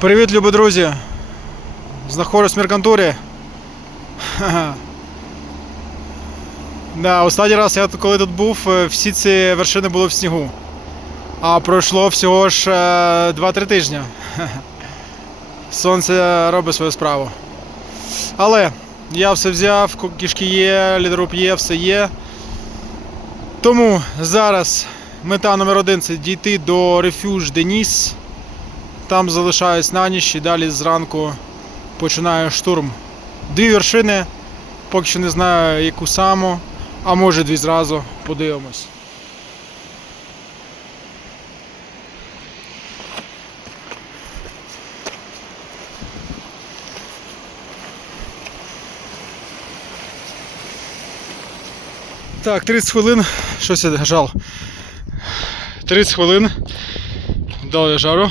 Привіт, любі друзі! Знаходжусь в Меркантурі. Да, останній раз я коли тут був, е, всі ці вершини були в снігу. А пройшло всього ж е, 2-3 тижні. Сонце робить свою справу. Але я все взяв, кішки є, лідеруб є, все є. Тому зараз мета номер один це дійти до Refuge Деніс. Там залишаюсь на ніч і далі зранку починаю штурм. Дві вершини, поки що не знаю яку саму, а може дві зразу, подивимось. Так, 30 хвилин. Щось я жал. 30 хвилин. Дали жару.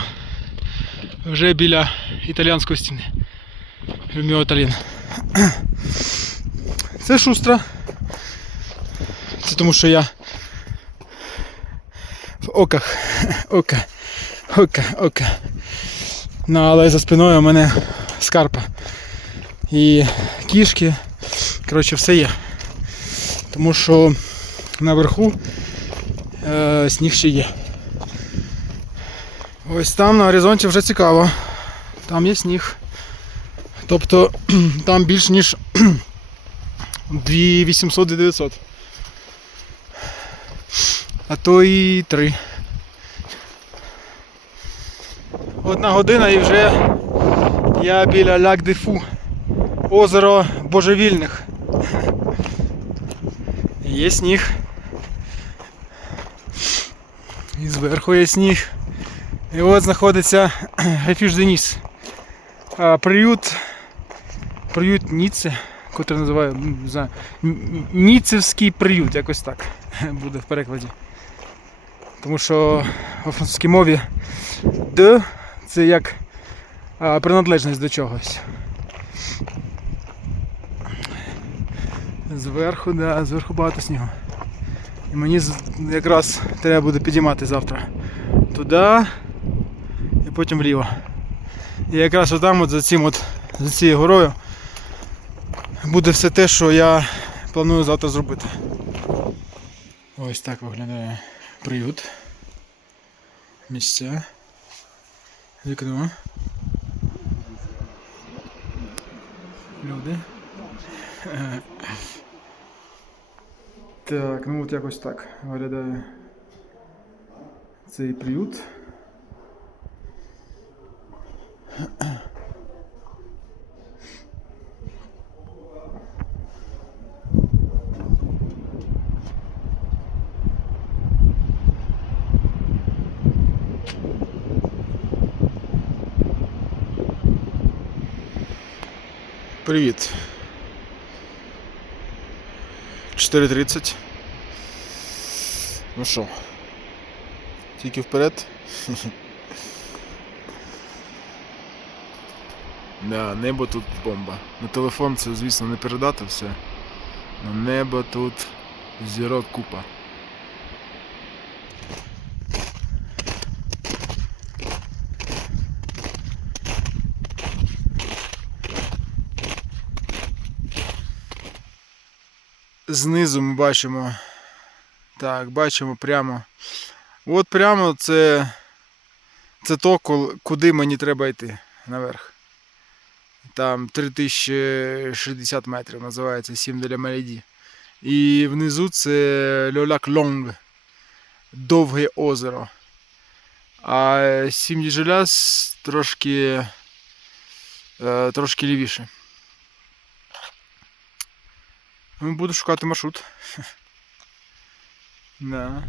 Вже біля італіянської стіни. Люміо Італін. Це шустра. Це тому що я в оках. Ока. Ока, ока. Ну, але за спиною у мене скарпа. І кішки. Коротше, все є. Тому що наверху е, сніг ще є. Ось там на горизонті вже цікаво. Там є сніг. Тобто там більш ніж 2800-2900. А то і 3. Одна година і вже я біля Ляк Дефу. Озеро Божевільних. Є сніг. І зверху є сніг. І от знаходиться Рефіж Деніс. Приют. Приют Ніце, котрий називаю, м, не знаю, Ніцевський приют, якось так буде в перекладі. Тому що в французькій мові Д це як а, приналежність до чогось. Зверху, да, зверху багато снігу. І мені якраз треба буде підіймати завтра. Туди потім вліво. І якраз отам от за цим от, за цією горою буде все те, що я планую завтра зробити. Ось так виглядає приют. Місця. Вікно. Люди. Так, ну от якось так виглядає цей приют. Привіт. 4.30. Ну що? Тільки вперед. Да, небо тут бомба. На телефон це, звісно, не передати все. Но небо тут зірок купа. Знизу ми бачимо. Так, бачимо прямо. От прямо це, це то, куди мені треба йти наверх. Там 3060 метрів називається 7 для Меліді. І внизу це Льоляк Лонг. Довге озеро. А 7 Желяз трошки, е, трошки лівіше. Ну, Буду шукати маршрут. Да.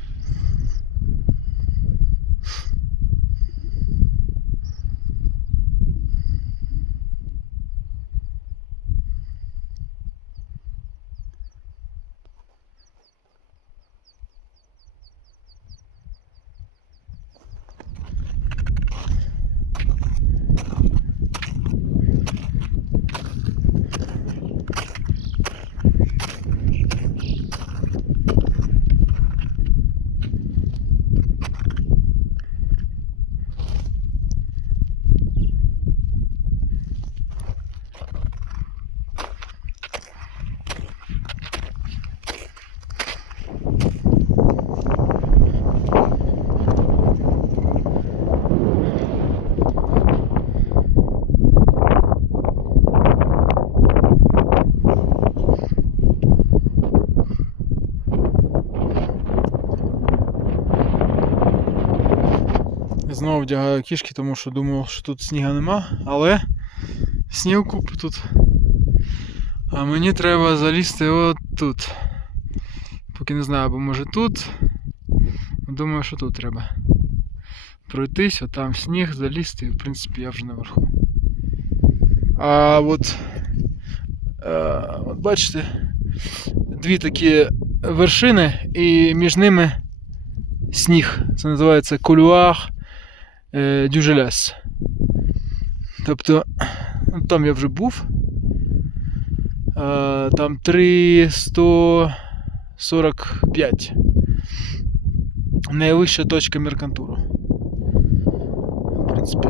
Знову вдягаю кішки, тому що думав, що тут сніга нема, але сніг купи тут. А мені треба залізти от тут. Поки не знаю, або може тут. Думаю, що тут треба. Пройтись, а там сніг, залізти, і в принципі я вже наверху. А от, е, от бачите, дві такі вершини, і між ними сніг. Це називається кулюар е, дюжеляс. Тобто, ну, там я вже був. Е, там 345. Найвища точка Меркантуру. В принципі,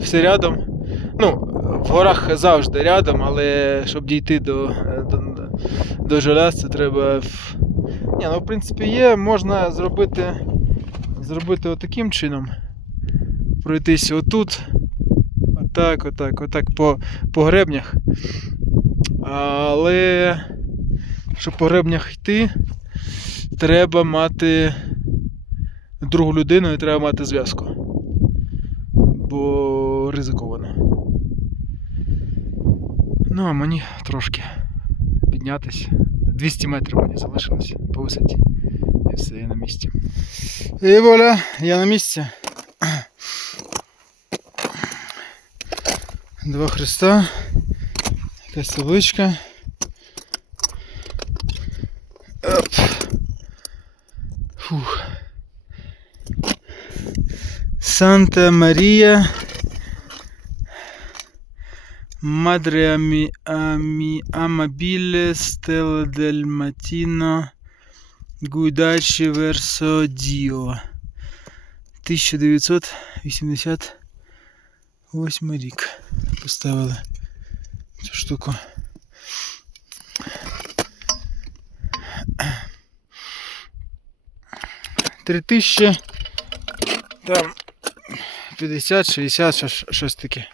все рядом. Ну, в горах завжди рядом, але щоб дійти до, до, до желез, треба. в- Ні, ну в принципі є, можна зробити, зробити отаким чином. Пройтись отут. Отак, отак, отак по, по гребнях. Але щоб по гребнях йти, треба мати другу людину і треба мати зв'язку. Бо ризиковано. Ну, а мені трошки піднятись. 200 метрів мені залишилось по висоті. І все, я на місці. І воля, я на місці. Два хреста. Якась табличка. Оп. Фух. Санта Марія. Madre ami, ami, amabile stella del mattino guidaci verso Dio 1988 рік поставили цю штуку. Три тисячі там 50, 60, щось, щось таке.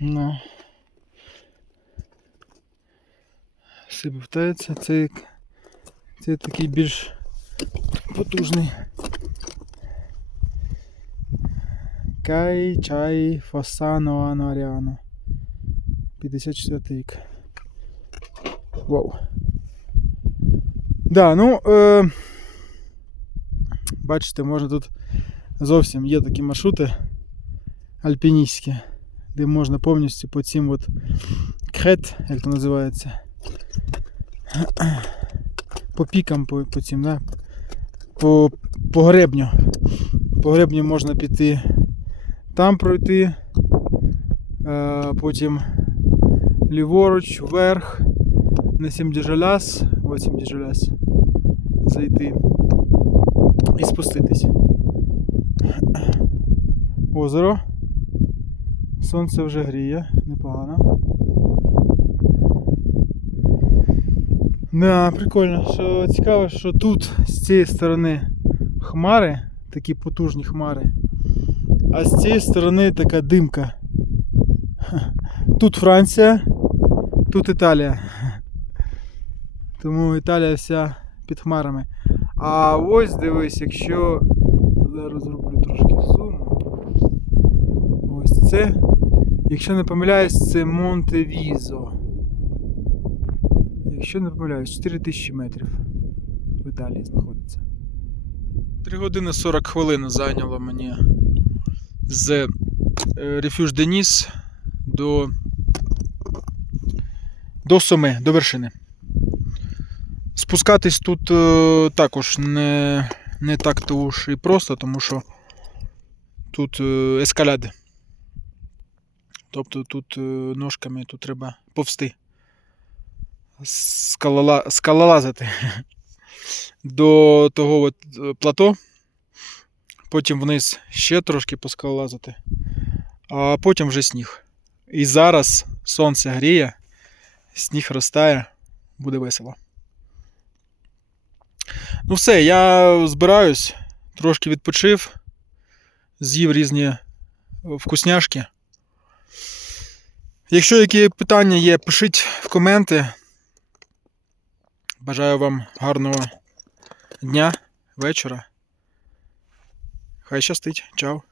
Ну. Все повтається, це, це такий більш потужний. Кай, чай, фосано, аноріано. 54 рік. Вау. Да, ну, е, бачите, можна тут зовсім є такі маршрути альпіністські, де можна повністю по цим от крет, як то називається, по пікам по, по цим, да? по, по гребню. По гребню можна піти там пройти, е, потім ліворуч, вверх, на 7 дежеляс, 8 дежеляс зайти і спуститись. Озеро. Сонце вже гріє, непогано. Да, прикольно, що цікаво, що тут з цієї сторони хмари, такі потужні хмари, а з цієї сторони така димка. Тут Франція, тут Італія. Тому Італія вся під хмарами. А ось дивись, якщо зараз зроблю трошки зуму. Ось це. Якщо не помиляюсь, це Монтевізо. Якщо не помиляюсь, 4000 метрів в Італії знаходиться. 3 години 40 хвилин зайняло мені з Рефюж Деніс до, до Соми, до вершини. Спускатись тут е, також не, не так то уж і просто, тому що тут е, ескаляди. Тобто тут е, ножками тут треба повсти. Скалола, скалолазити до того от плато. Потім вниз ще трошки поскалолазити, а потім вже сніг. І зараз сонце гріє, сніг розтає, буде весело. Ну все, я збираюсь, трошки відпочив, з'їв різні вкусняшки. Якщо які питання є, пишіть в коменти. Бажаю вам гарного дня, вечора. Хай щастить. Чао.